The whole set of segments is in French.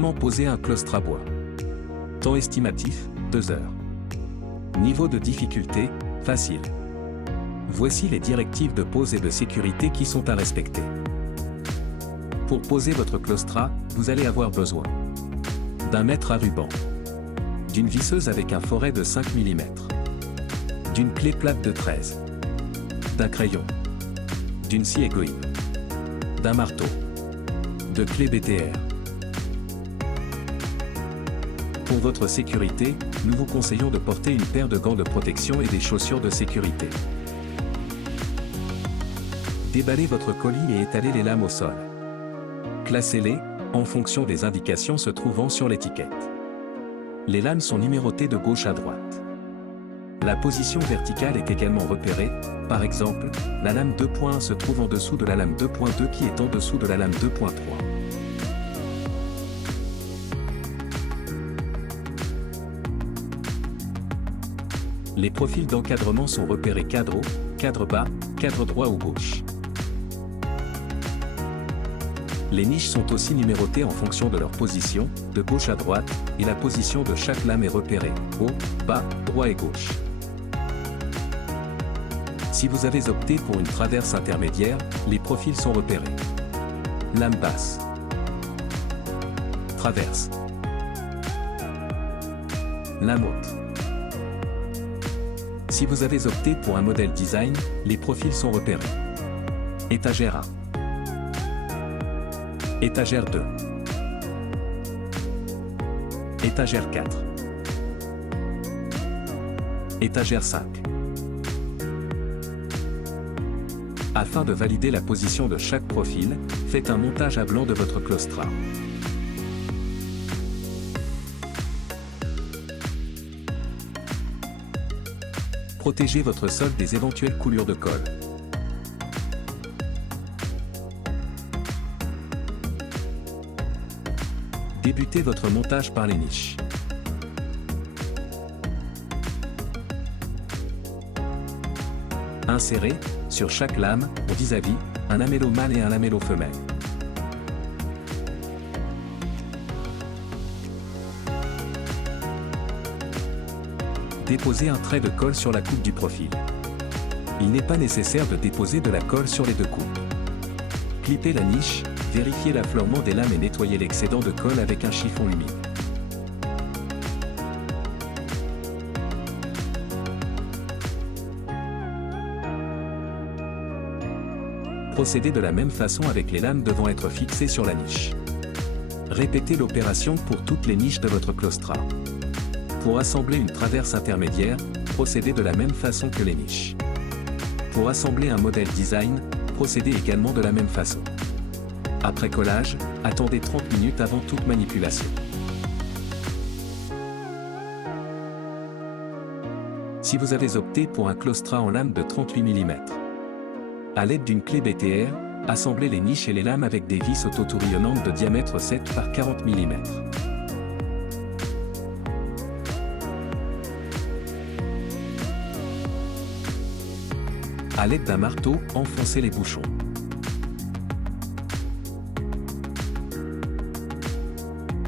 Comment poser un claustre bois? Temps estimatif, 2 heures. Niveau de difficulté, facile. Voici les directives de pose et de sécurité qui sont à respecter. Pour poser votre claustre, vous allez avoir besoin d'un mètre à ruban, d'une visseuse avec un foret de 5 mm, d'une clé plate de 13, d'un crayon, d'une scie égoïne, d'un marteau, de clés BTR. Pour votre sécurité, nous vous conseillons de porter une paire de gants de protection et des chaussures de sécurité. Déballez votre colis et étalez les lames au sol. Classez-les, en fonction des indications se trouvant sur l'étiquette. Les lames sont numérotées de gauche à droite. La position verticale est également repérée, par exemple, la lame 2.1 se trouve en dessous de la lame 2.2 qui est en dessous de la lame 2.3. Les profils d'encadrement sont repérés cadre haut, cadre bas, cadre droit ou gauche. Les niches sont aussi numérotées en fonction de leur position, de gauche à droite, et la position de chaque lame est repérée, haut, bas, droit et gauche. Si vous avez opté pour une traverse intermédiaire, les profils sont repérés. Lame basse. Traverse. Lame haute. Si vous avez opté pour un modèle design, les profils sont repérés. Étagère A. Étagère 2. Étagère 4. Étagère 5. Afin de valider la position de chaque profil, faites un montage à blanc de votre claustre. Protégez votre sol des éventuelles coulures de colle. Débutez votre montage par les niches. Insérez, sur chaque lame, en vis-à-vis, un lamello mâle et un lamello femelle. Déposez un trait de colle sur la coupe du profil. Il n'est pas nécessaire de déposer de la colle sur les deux coupes. Clippez la niche, vérifiez l'affleurement des lames et nettoyez l'excédent de colle avec un chiffon humide. Procédez de la même façon avec les lames devant être fixées sur la niche. Répétez l'opération pour toutes les niches de votre claustre. Pour assembler une traverse intermédiaire, procédez de la même façon que les niches. Pour assembler un modèle design, procédez également de la même façon. Après collage, attendez 30 minutes avant toute manipulation. Si vous avez opté pour un claustre en lame de 38 mm, à l'aide d'une clé BTR, assemblez les niches et les lames avec des vis auto-tourillonnantes de diamètre 7 par 40 mm. À l'aide d'un marteau, enfoncez les bouchons.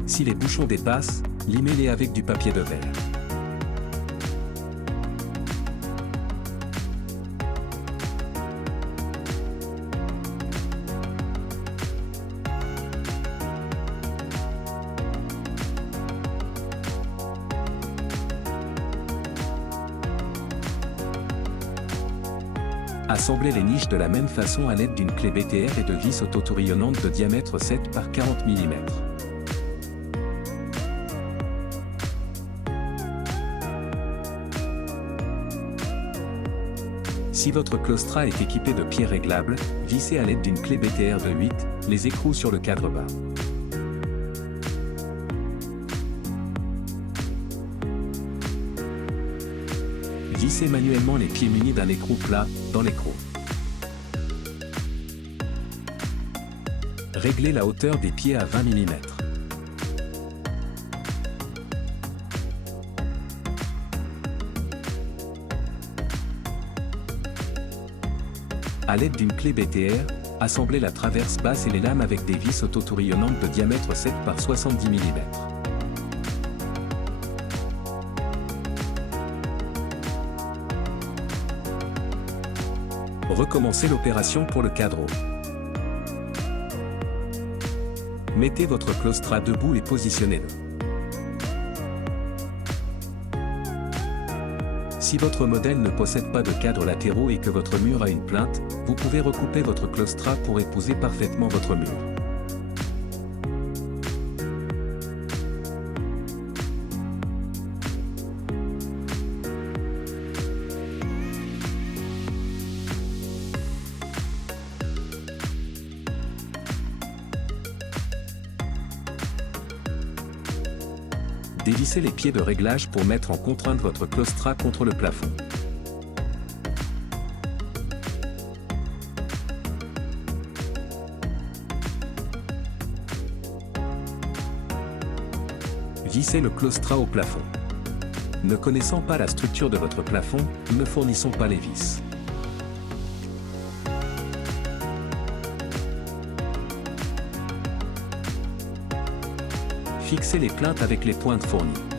Si les bouchons dépassent, limez-les avec du papier de verre. Assemblez les niches de la même façon à l'aide d'une clé BTR et de vis auto-tourillonnantes de diamètre 7 par 40 mm. Si votre claustre est équipé de pieds réglables, vissez à l'aide d'une clé BTR de 8 les écrous sur le cadre bas. Vissez manuellement les pieds munis d'un écrou plat dans l'écrou. Réglez la hauteur des pieds à 20 mm. À l'aide d'une clé BTR, Assemblez la traverse basse et les lames avec des vis auto-tourillonnantes de diamètre 7 par 70 mm. Recommencez l'opération pour le cadreau. Mettez votre claustrat debout et positionnez-le. Si votre modèle ne possède pas de cadres latéraux et que votre mur a une plinthe, vous pouvez recouper votre claustrat pour épouser parfaitement votre mur. Dévissez les pieds de réglage pour mettre en contrainte votre claustrat contre le plafond. Vissez le claustrat au plafond. Ne connaissant pas la structure de votre plafond, ne fournissons pas les vis. Fixez les plinthes avec les pointes fournies.